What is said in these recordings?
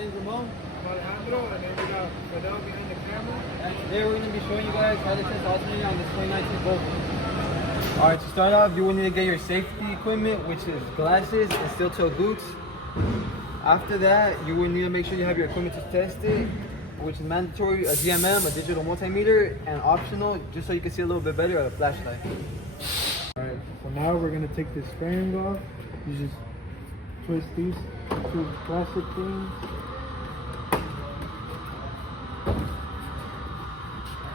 name's Ramon. I'm Alejandro, and then we got Fidel behind the camera. And today we're going to be showing you guys how to test the alternator on this 2019 Volt. Alright, to start off, you will need to get your safety equipment, which is glasses and steel-toe boots. After that, you will need to make sure you have your equipment to test it, which is mandatory, a DMM, a digital multimeter, and optional, just so you can see a little bit better, a flashlight. Alright, so now we're going to take this fairing off. You just twist these two plastic things.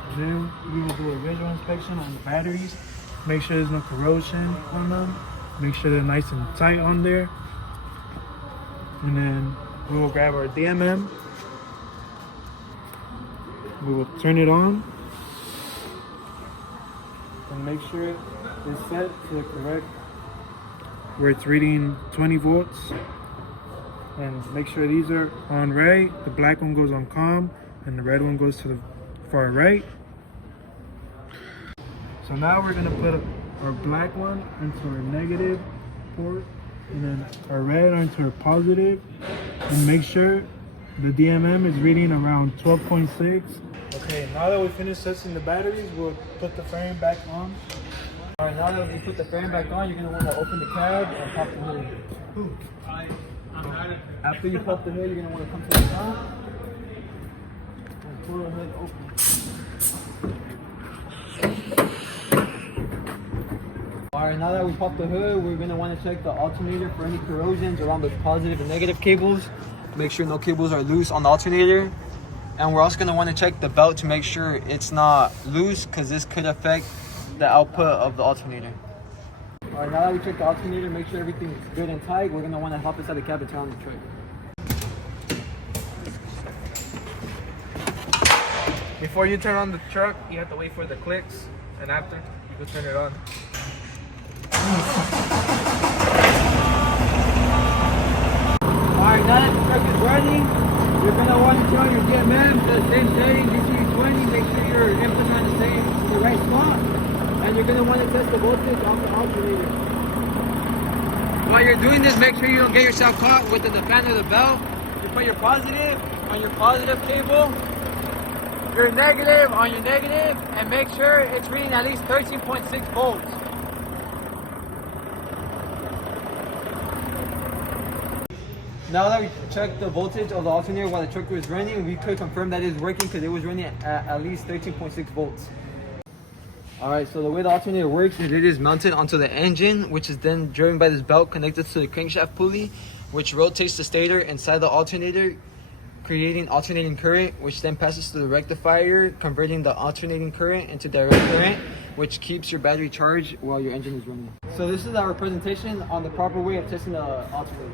And then we will do a visual inspection on the batteries. Make sure there's no corrosion on them. Make sure they're nice and tight on there. And then we will grab our DMM. We will turn it on. And make sure it's set to the correct, where it's reading 20 volts. And make sure these are on right. The black one goes on calm and the red one goes to the far right. So now we're gonna put our black one into our negative port and then our red onto our positive, and make sure the DMM is reading around 12.6. Okay, now that we finished testing the batteries, we'll put the frame back on. Alright, now that we put the frame back on, you're going to want to open the cab and pop the hood. After you pop the hood, you're going to want to come to the top and pull the hood open. Alright, now that we popped the hood, we're going to want to check the alternator for any corrosions around the positive and negative cables. Make sure no cables are loose on the alternator. And we're also going to want to check the belt to make sure it's not loose, because this could affect the output of the alternator. Alright, now that we checked the alternator, make sure everything's good and tight. We're going to want to hop inside the cab and turn on the truck. Before you turn on the truck, you have to wait for the clicks, and after, you can turn it on. Alright, now that the truck is running, you're going to want to turn your DMM to the same setting, DC20. Make sure your inputs are in the right spot. And you're going to want to test the voltage off the alternator. While you're doing this, make sure you don't get yourself caught within the fan of the belt. You put your positive on your positive cable, your negative on your negative, and make sure it's reading at least 13.6 volts. Now that we checked the voltage of the alternator while the truck was running, we could confirm that it's working because it was running at least 13.6 volts. Alright, so the way the alternator works is it is mounted onto the engine, which is then driven by this belt connected to the crankshaft pulley, which rotates the stator inside the alternator, creating alternating current, which then passes through the rectifier, converting the alternating current into direct current, which keeps your battery charged while your engine is running. So this is our presentation on the proper way of testing the alternator.